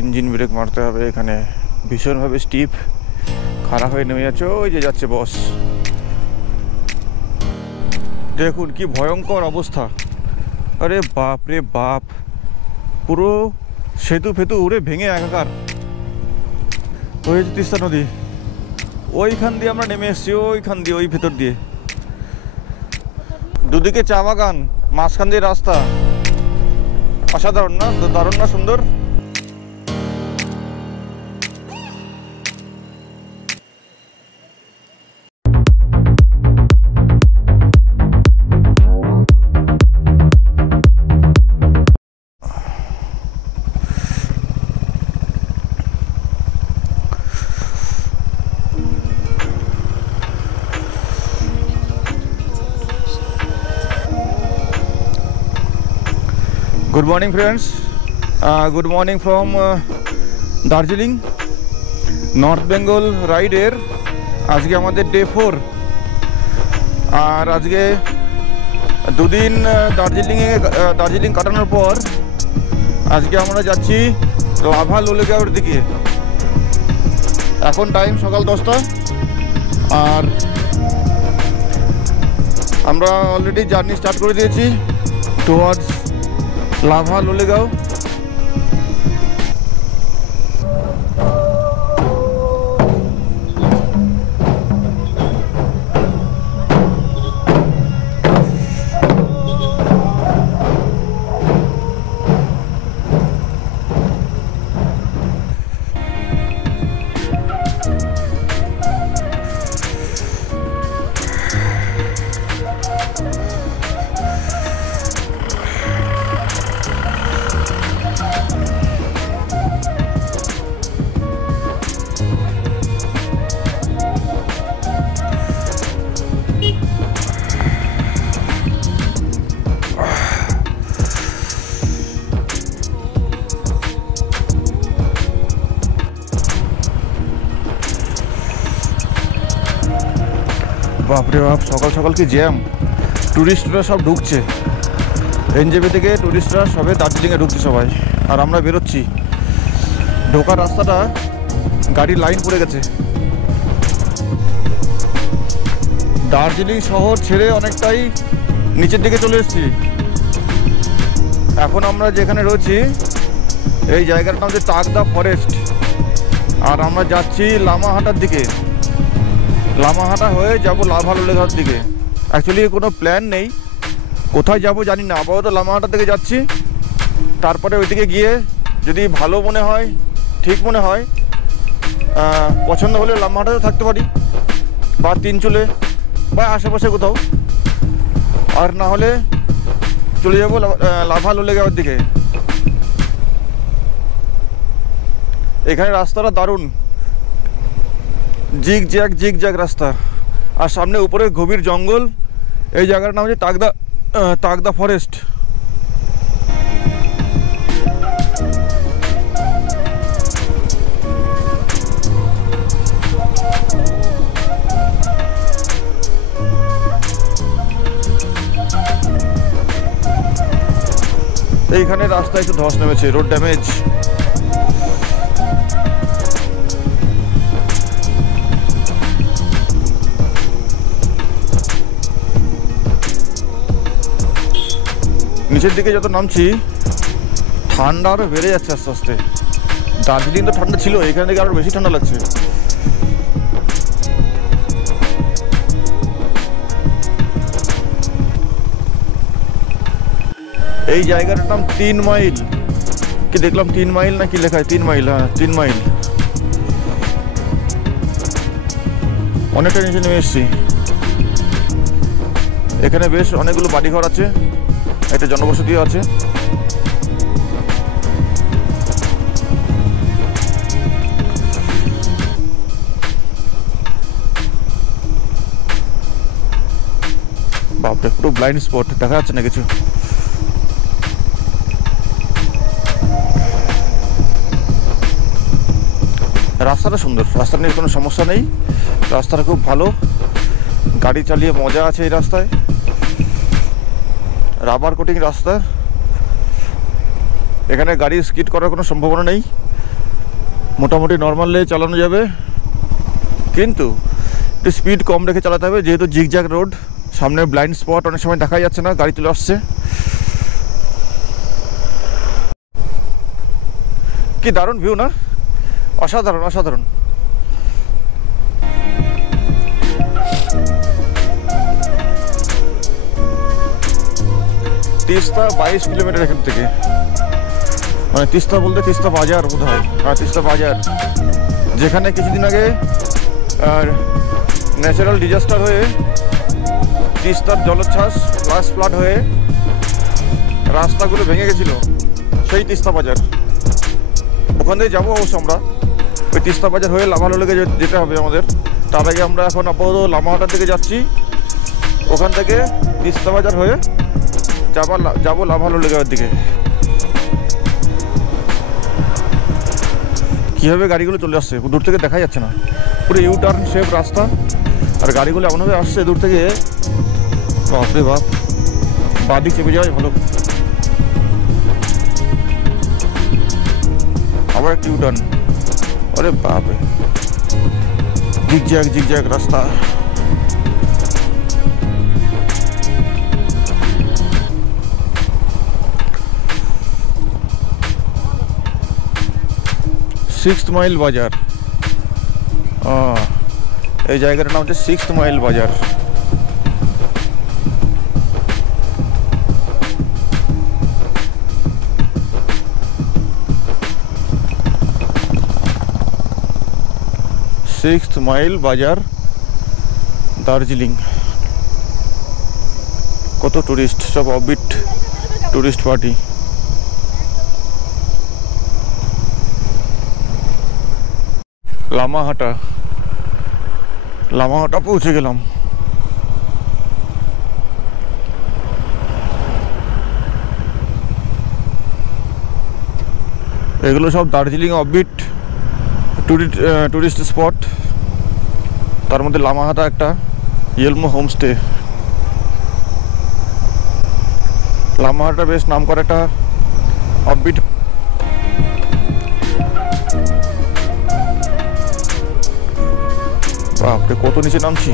Engine brake মারতে হবে। এখানে ভীষণভাবে স্টিপ, খারাপ হয়ে নেমে যাচ্ছে। ওই যে যাচ্ছে বস, দেখুন কি ভয়ঙ্কর অবস্থা। আরে বাপ রে বাপ, পুরো সেতু ফেতু উড়ে ভেঙে একাকার। ওই যে তিস্তা নদী, ওইখান দিয়ে আমরা নেমে এসেছি, ওইখান দিয়ে, ওই ভেতর দিয়ে। দুদিকে চা বাগান, মাঝখান দিয়ে রাস্তা। অসাধারণ না? দারুণ না? সুন্দর। Good morning friends, good morning from Darjeeling north Bengal rider. आज के हमारे डे 4 और आज के দুদিন দার্জিলিং কাটানোর পর আজকে আমরা যাচ্ছি লাভা লোলেগাঁওয়ের দিকে। এখন টাইম সকাল 10টা আর আমরা অলরেডি জার্নি স্টার্ট করে দিয়েছি টুয়ার্ডস লাভা লোলেগাঁও। বাপরে বাপ, সকাল সকাল কি জ্যাম। টুরিস্টরা সব ঢুকছে, এনজেপি থেকে টুরিস্টরা সবে দার্জিলিংয়ে ঢুকছে সবাই। আর আমরা বেরোচ্ছি, ঢোকার রাস্তাটা গাড়ির লাইন পড়ে গেছে। দার্জিলিং শহর ছেড়ে অনেকটাই নিচের দিকে চলে এসেছি। এখন আমরা যেখানে রয়েছি এই জায়গার নাম হচ্ছে তাগদা ফরেস্ট। আর আমরা যাচ্ছি লামাহাটার দিকে। লামাহাটা হয়ে যাব লাভা লোলেগাঁওর দিকে। অ্যাকচুয়ালি কোনো প্ল্যান নেই, কোথায় যাব জানি না। আপাতত লামাহাটা থেকে যাচ্ছি, তারপরে ওইদিকে গিয়ে যদি ভালো মনে হয়, ঠিক মনে হয়, পছন্দ হলে লামাহাটাতে থাকতে পারি বা তিনচুলে বা আশেপাশে কোথাও। আর না হলে চলে যাব লাভা লোলেগাঁওয়ের দিকে। এখানে রাস্তাটা দারুণ, জিগ জ্যাগ রাস্তা। আর সামনে উপরে গভীর জঙ্গল। এই জায়গাটার নাম হচ্ছে তাগদা ফরেস্ট। এইখানে রাস্তায় একটু ধস নেমেছে, রোড ড্যামেজ। নিচের দিকে যত নামছি ঠান্ডা আরো বেড়ে যাচ্ছে আস্তে আস্তে। দার্জিলিং তো ঠান্ডা ছিল, এখান থেকে আরো বেশি ঠান্ডা লাগছে। এই জায়গাটার নাম 3 মাইল। কি দেখলাম 3 মাইল না কি লেখা হয়? 3 মাইল, হ্যাঁ 3 মাইল। অনেকটা নিচে নেমে এসেছি। এখানে বেশ অনেকগুলো বাড়িঘর আছে, একটা জনবসতিও আছে। বাপরে, পুরো ব্লাইন্ড স্পট, দেখা যাচ্ছে না কিছু। রাস্তাটা সুন্দর, রাস্তা নিয়ে কোনো সমস্যা নেই, রাস্তাটা খুব ভালো। গাড়ি চালিয়ে মজা আছে এই রাস্তায়। রাবার কোটিং রাস্তা, এখানে গাড়ি স্কিড করার কোনো সম্ভাবনা নেই। মোটামুটি নর্মালে চালানো যাবে, কিন্তু একটু স্পিড কম রেখে চালাতে হবে, যেহেতু জিগজ্যাগ রোড, সামনে ব্লাইন্ড স্পট, অনেক সময় দেখা যাচ্ছে না, গাড়ি চলে আসছে। কি দারুণ ভিউ না, অসাধারণ অসাধারণ। তিস্তা 22 কিলোমিটার এখান থেকে, মানে তিস্তা বলতে তিস্তা বাজার বোধ হয়, হ্যাঁ তিস্তা বাজার, যেখানে কিছুদিন আগে ন্যাচারাল ডিজাস্টার হয়ে তিস্তার জলোচ্ছ্বাস ফ্লাশ ফ্লাড হয়ে রাস্তাগুলো ভেঙে গেছিল, সেই তিস্তা বাজার। ওখান থেকে যাবো অবশ্য আমরা, ওই তিস্তা বাজার হয়ে লাভালো লেগে যেতে হবে আমাদের। তার আগে আমরা এখন আপাতত লামাহাটার দিকে যাচ্ছি, ওখান থেকে তিস্তা বাজার হয়ে যাবো লাভালো লেগার দিকে। কীভাবে গাড়িগুলো চলে আসছে দূর থেকে দেখা যাচ্ছে না, পুরো ইউ টার্ন শেপ রাস্তা, আর গাড়িগুলো এমনভাবে আসছে দূর থেকে, বাপরে বাপ, বাদিক চেপে যাওয়াই ভালো। আবার একটা ইউ টার্ন, আরে বাপরে, জিগজ্যাগ রাস্তা। সিক্সথ মাইল বাজার, এই জায়গাটার নাম হচ্ছে সিক্সথ মাইল বাজার। সিক্সথ মাইল বাজার, দার্জিলিং। কত টুরিস্ট, সব অফবিট টুরিস্ট পার্টি। লামাহাটা পৌঁছে গেলাম। এগুলো সব দার্জিলিং অফবিট টুরিস্ট স্পট, তার মধ্যে লামাহাটা একটা, ইয়েলমো হোমস্টে। লামাহাটা বেশ নাম করা একটা অফবিট। বাপরে কত নিচে নামছি,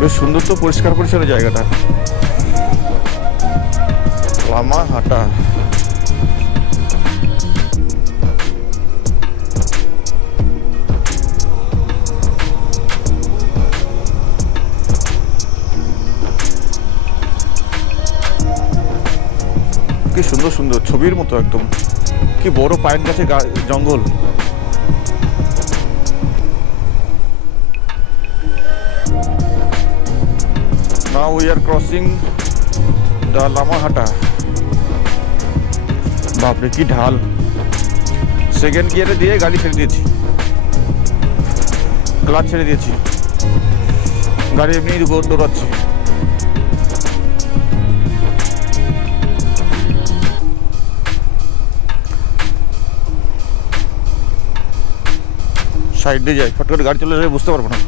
বেশ সুন্দর তো, পরিষ্কার পরিচ্ছন্ন জায়গাটা। লামাহাটা কি সুন্দর সুন্দর, ছবির মতো একদম। কি বড় পাইন গাছের জঙ্গল। Now we are crossing the Lamahatta. বাপরে কি ঢাল, সেকেন্ড গিয়ারে দিয়ে গাড়ি ছেড়ে দিয়েছি, ক্লাচ ছেড়ে দিয়েছি, গাড়ি এমনি দৌড়াচ্ছে। সাইড দিয়ে যাই, ফট করে গাড়ি চলে যাবে, বুঝতে পারবো না।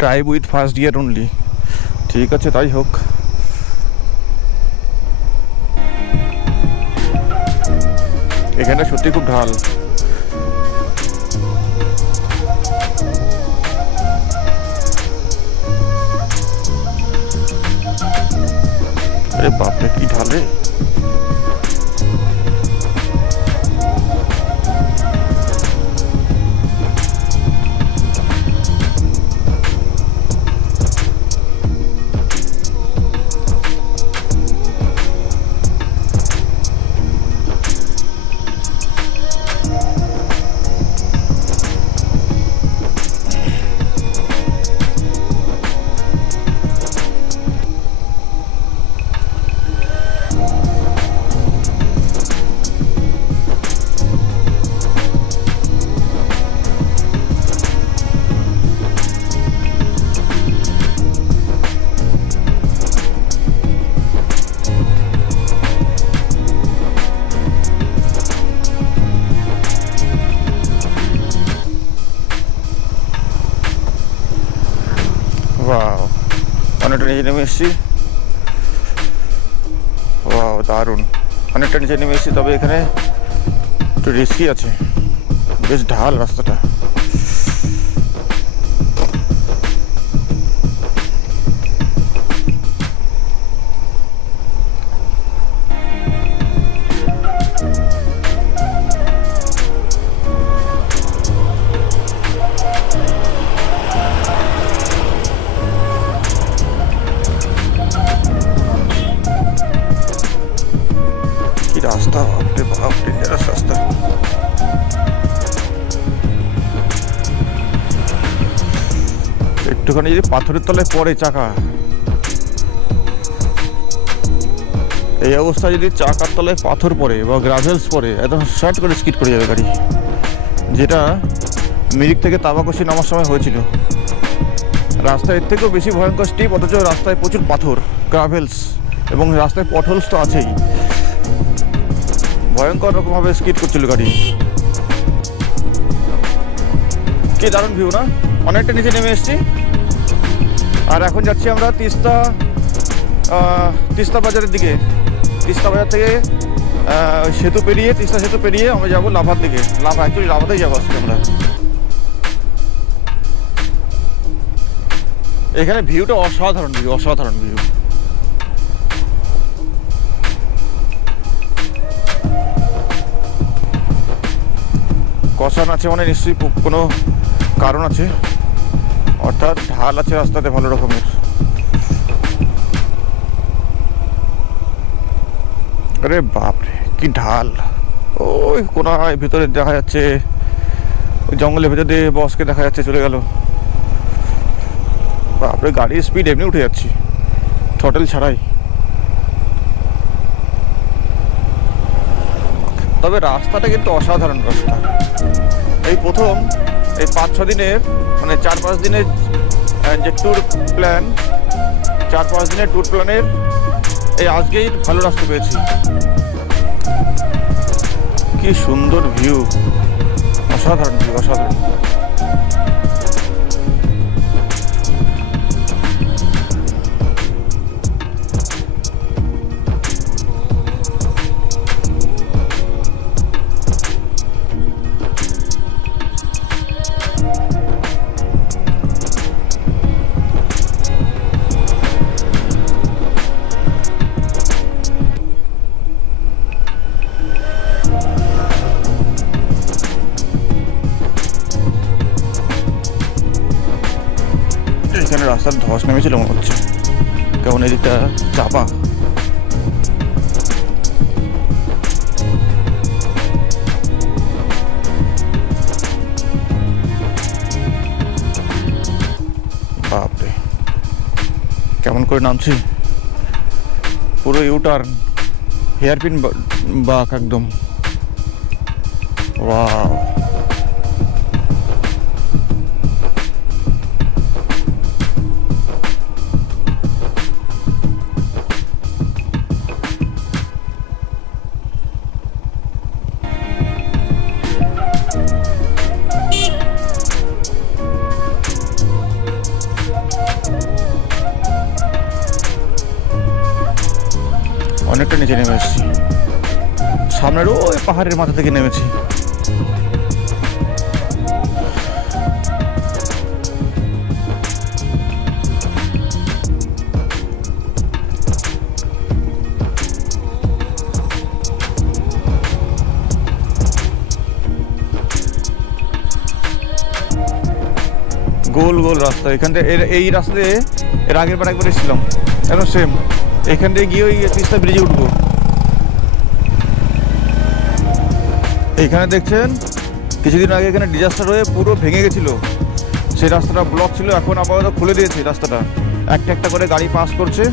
Drive with first gear only, ঠিক আছে তাই হোক। এখানে সত্যি খুব ঢাল। আরে বাপরে কি ঢালে, নিচে নেমে এসেছি। ওয়াও, দারুণ। অনেকটা নিচে নেমে এসেছি, তবে এখানে একটু রিস্কি আছে, বেশ ঢাল রাস্তাটা। রাস্তা বাপরে বাপ, ডেঞ্জারাস রাস্তা। একটুখানি যদি পাথরের তলায় পড়ে চাকা, এই অবস্থায় যদি চাকার তলায় পাথর পড়ে বা গ্রাভেলস পড়ে, একদম শর্ট করে স্কিড করে যাবে গাড়ি, যেটা মিরিক থেকে তাবাকশি নামার সময় হয়েছিল। রাস্তায় এর থেকেও বেশি ভয়ঙ্কর স্টিপ, অথচ রাস্তায় প্রচুর পাথর, গ্রাভেলস, এবং রাস্তায় পটহোলস তো আছেই। ভয়ঙ্কর রকমভাবে স্কিড করছিল গাড়ি। কি দারুণ ভিউ না? অনেকটা নিচে নেমে এসেছি, আর এখন যাচ্ছি আমরা তিস্তা বাজারের দিকে। তিস্তা বাজার থেকে সেতু পেরিয়ে, তিস্তা সেতু পেরিয়ে আমরা যাবো লাভার দিকে। অ্যাকচুয়ালি লাভাতেই যাবো আজকে আমরা। এখানে ভিউটা অসাধারণ ভিউ, অসাধারণ ভিউ। কষান আছে মানে নিশ্চয়ই কোনো কারণ আছে, অর্থাৎ ঢাল আছে রাস্তাতে ভালো রকমের। আরে বাপরে কি ঢাল! ওই কোনায় ভিতরে দেখা যাচ্ছে, ওই জঙ্গলের ভেতর দিয়ে বসকে দেখা যাচ্ছে চলে গেল। বাপরে, গাড়ির স্পিড এমনি উঠে যাচ্ছি থ্রটেল ছাড়াই। তবে রাস্তাটা কিন্তু অসাধারণ রাস্তা। এই প্রথম এই 5-6 দিনের, মানে 4-5 দিনের যে ট্যুর প্ল্যান, 4-5 দিনের ট্যুর প্ল্যানের এই আজকেই ভালো রাস্তা পেয়েছি। কি সুন্দর ভিউ, অসাধারণ ভিউ, অসাধারণ। এখানে রাস্তার ধস নেমেছিল মনে হচ্ছে, কেমন এদিকটা চাপা। বাপরে, কেমন করে নামছি, পুরো ইউটার্ন, হেয়ারপিন বাঁক একদম। ওয়াও, অনেকটা নিচে নেমে এসেছি, সামনের ওই পাহাড়ের মাথা থেকে নেমেছি। গোল গোল রাস্তা, এখান থেকে এই রাস্তাতে এর আগের বার একবার এসেছিলাম, একদম সেম। এখান থেকে গিয়ে ওই তিস্তা ব্রিজে উঠবো। এইখানে দেখছেন কিছুদিন আগে এখানে ডিজাস্টার হয়ে পুরো ভেঙে গেছিল, সেই রাস্তাটা ব্লক ছিল, এখন আপাতত খুলে দিয়েছে রাস্তাটা। একটা একটা করে গাড়ি পাস করছে,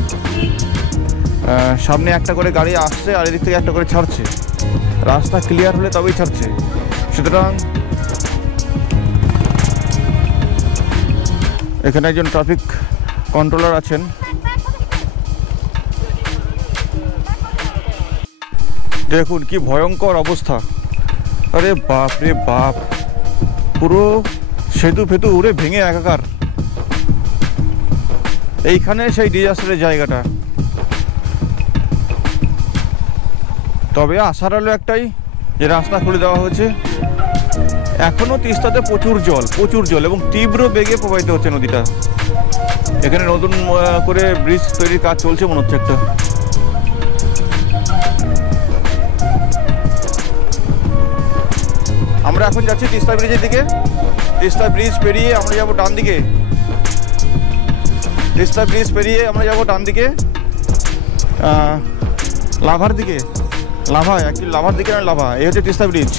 সামনে একটা করে গাড়ি আসছে আর এদিক থেকে একটা করে ছাড়ছে। রাস্তা ক্লিয়ার হলে তবেই ছাড়ছে। সুতরাং এখানে একজন ট্রাফিক কন্ট্রোলার আছেন, দেখুন কি ভয়ঙ্কর অবস্থা। আরে বাপ রে বাপ, পুরো সেতু ফেতু উড়ে ভেঙে একাকার। এইখানে সেই ডিজাস্টারের জায়গাটা। তবে আসার হলো একটাই, যে রাস্তা খুলে দেওয়া হয়েছে। এখনও তিস্তাতে প্রচুর জল এবং তীব্র বেগে প্রবাহিত হচ্ছে নদীটা। এখানে নতুন করে ব্রিজ তৈরির কাজ চলছে মনে হচ্ছে একটা। আমরা এখন যাচ্ছি তিস্তা ব্রিজের দিকে। তিস্তা ব্রিজ পেরিয়ে আমরা যাব ডান দিকে। তিস্তা ব্রিজ পেরিয়ে আমরা যাব ডান দিকে, লাভার দিকে। লাভার দিকে না, লাভা। এই হচ্ছে তিস্তা ব্রিজ।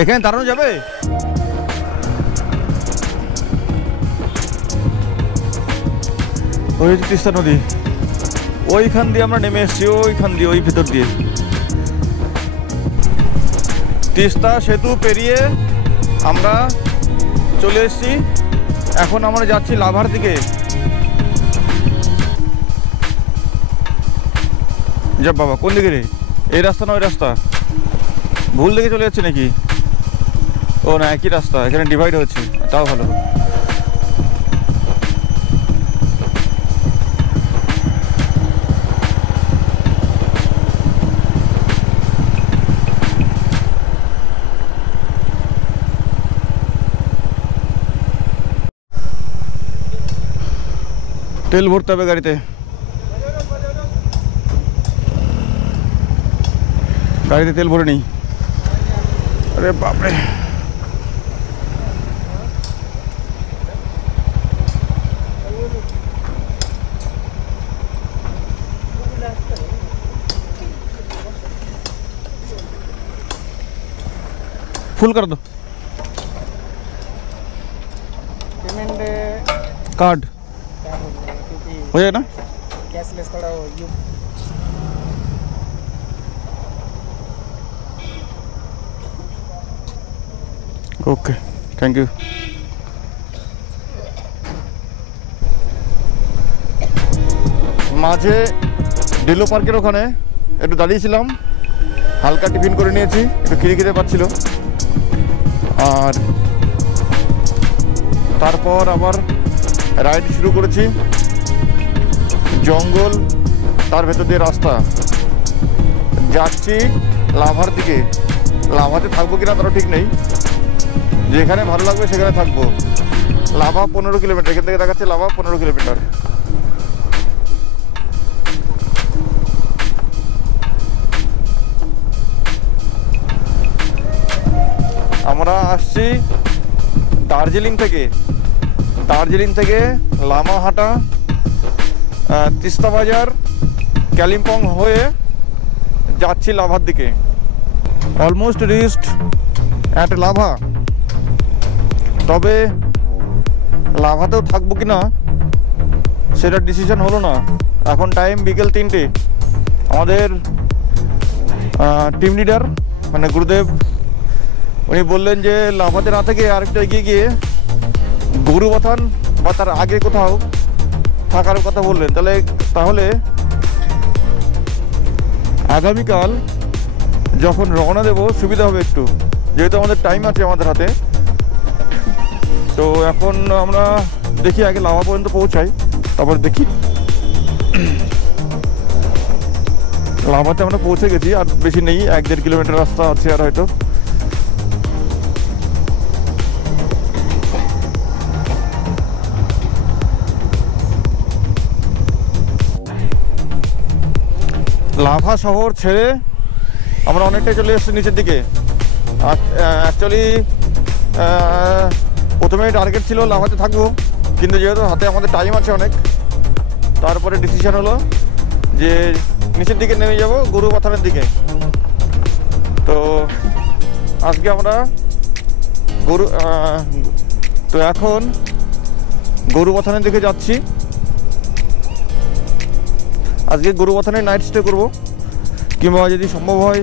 এখানে দাঁড়ানো যাবে? ওই তিস্তা নদী, ওইখান দিয়ে আমরা নেমে এসেছি, ওইখান দিয়ে, ওই ভিতর দিয়ে। তিস্তা সেতু পেরিয়ে আমরা চলে এসেছি। এখন আমরা যাচ্ছি লাভার দিকে। যা বাবা, কোন দিকে রে? এই রাস্তা না ওই রাস্তা? ভুল দিকে চলে যাচ্ছে নাকি? ও না, একই রাস্তা, এখানে ডিভাইড হচ্ছে, তাও ভালো। তেল ভরতে হবে গাড়িতে। গাড়িতে তেল ভরে নেই। আরে বাপরে, फुल कर दो। पेमेंट कार्ड हो जाए ना? कैशलेस थोड़ा ओके, थैंक यू। মাঝে ডিলো পার্কের ওখানে একটু দাঁড়িয়েছিলাম, হালকা টিফিন করে নিয়েছি, একটু খিদে পাচ্ছিল। আর তারপর আবার রাইড শুরু করেছি। জঙ্গল, তার ভেতর দিয়ে রাস্তা, যাচ্ছি লাভার দিকে। লাভাতে থাকবো কিনা তারও ঠিক নেই, যেখানে ভালো লাগবে সেখানে থাকবো। লাভা 15 কিলোমিটার, এখান থেকে দেখাচ্ছে লাভা 15 কিলোমিটার। আমরা আসছি দার্জিলিং থেকে লামাহাটা, তিস্তা বাজার, কালিম্পং হয়ে যাচ্ছি লাভার দিকে। Almost reached at lava. তবে লাভাতেও থাকবো কিনা সেটা ডিসিশন হলো না। এখন টাইম বিকেল 3টে। আমাদের টিম লিডার মানে গুরুদেব, উনি বললেন যে লাভাতে না থেকে আরেকটা এগিয়ে গিয়ে গরুবাথান বা তার আগে কোথাও থাকার কথা বললেন। তাহলে আগামীকাল যখন রওনা দেব সুবিধা হবে একটু, যেহেতু আমাদের টাইম আছে আমাদের হাতে। তো এখন আমরা দেখি আগে লাভা পর্যন্ত পৌঁছাই, তারপর দেখি। লাভাতে আমরা পৌঁছে গেছি, আর বেশি নেই, 1-1.5 কিলোমিটার রাস্তা আছে আর হয়তো। লাভা শহর ছেড়ে আমরা অনেকটাই চলে এসেছি নিচের দিকে। অ্যাকচুয়ালি প্রথমেই টার্গেট ছিল লাভাতে থাকবো, কিন্তু যেহেতু হাতে আমাদের টাইম আছে অনেক, তারপরে ডিসিশন হলো যে নিচের দিকে নেমে যাব, গরুবাথানের দিকে। তো আজকে আমরা এখন গরুবাথানের দিকে যাচ্ছি। আজকে গরুবাথানে নাইট স্টে করবো, কিংবা যদি সম্ভব হয়,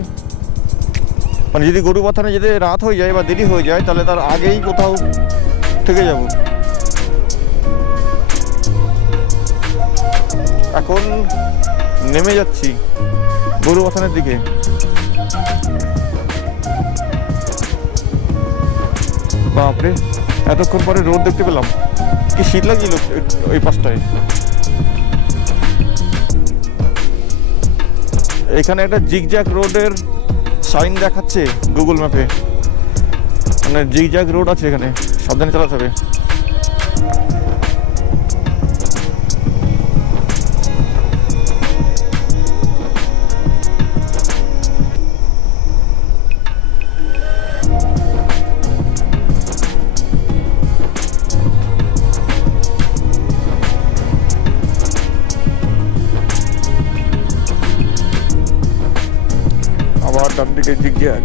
মানে যদি গরুবাথানে যদি রাত হয়ে যায় বা দেরি হয়ে যায়, তাহলে তার আগেই কোথাও থেকে যাব। এখন নেমে যাচ্ছি গরুবাথানের দিকে। বাপরে, এতক্ষণ পরে রোড দেখতে পেলাম, কি শীত লাগছিল ওই পাশটায়। এখানে একটা জিগজ্যাগ রোডের সাইন দেখাচ্ছে গুগল ম্যাপে, মানে জিগজ্যাগ রোড আছে এখানে, সাবধানে চালাতে হবে। আবার ডান দিকে জিগজ্যাগ।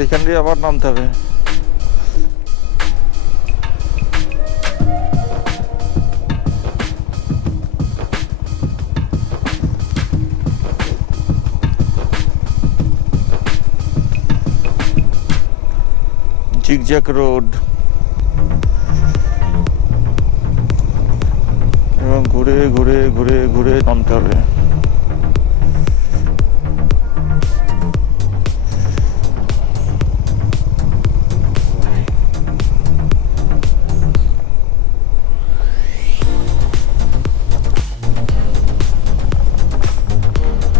এইখান দিয়ে আবার নামতে হবে। জিগজ্যাগ রোড, এবং ঘুরে ঘুরে ঘুরে ঘুরে নামতে হবে।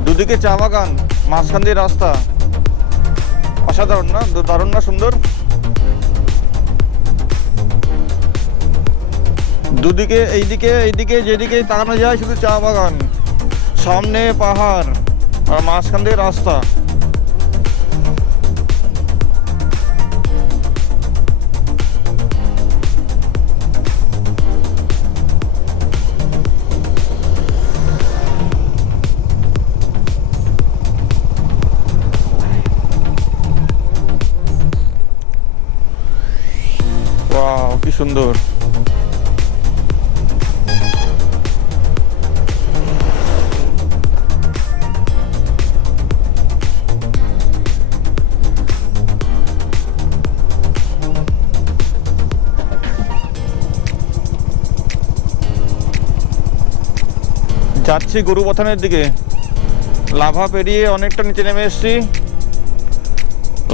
দুদিকে চা বাগান, মাঝখান দিয়ে রাস্তা, অসাধারণ না? দারুণ না? সুন্দর। দুদিকে এইদিকে এইদিকে যেদিকে তাকানো যায় শুধু চা বাগান, সামনে পাহাড় আর মাঝখান দিয়ে রাস্তা। ওয়াও, কি সুন্দর। যাচ্ছি গরুবাথানের দিকে। লাভা পেরিয়ে অনেকটা নিচে নেমে এসেছি।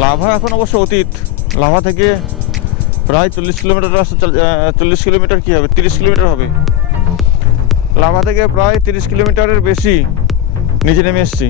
লাভা এখন অবশ্য অতীত। লাভা থেকে প্রায় 40 কিলোমিটার রাস্তা, 40 কিলোমিটার কি হবে, 30 কিলোমিটার হবে। লাভা থেকে প্রায় 30 কিলোমিটারের বেশি নিচে নেমে এসেছি।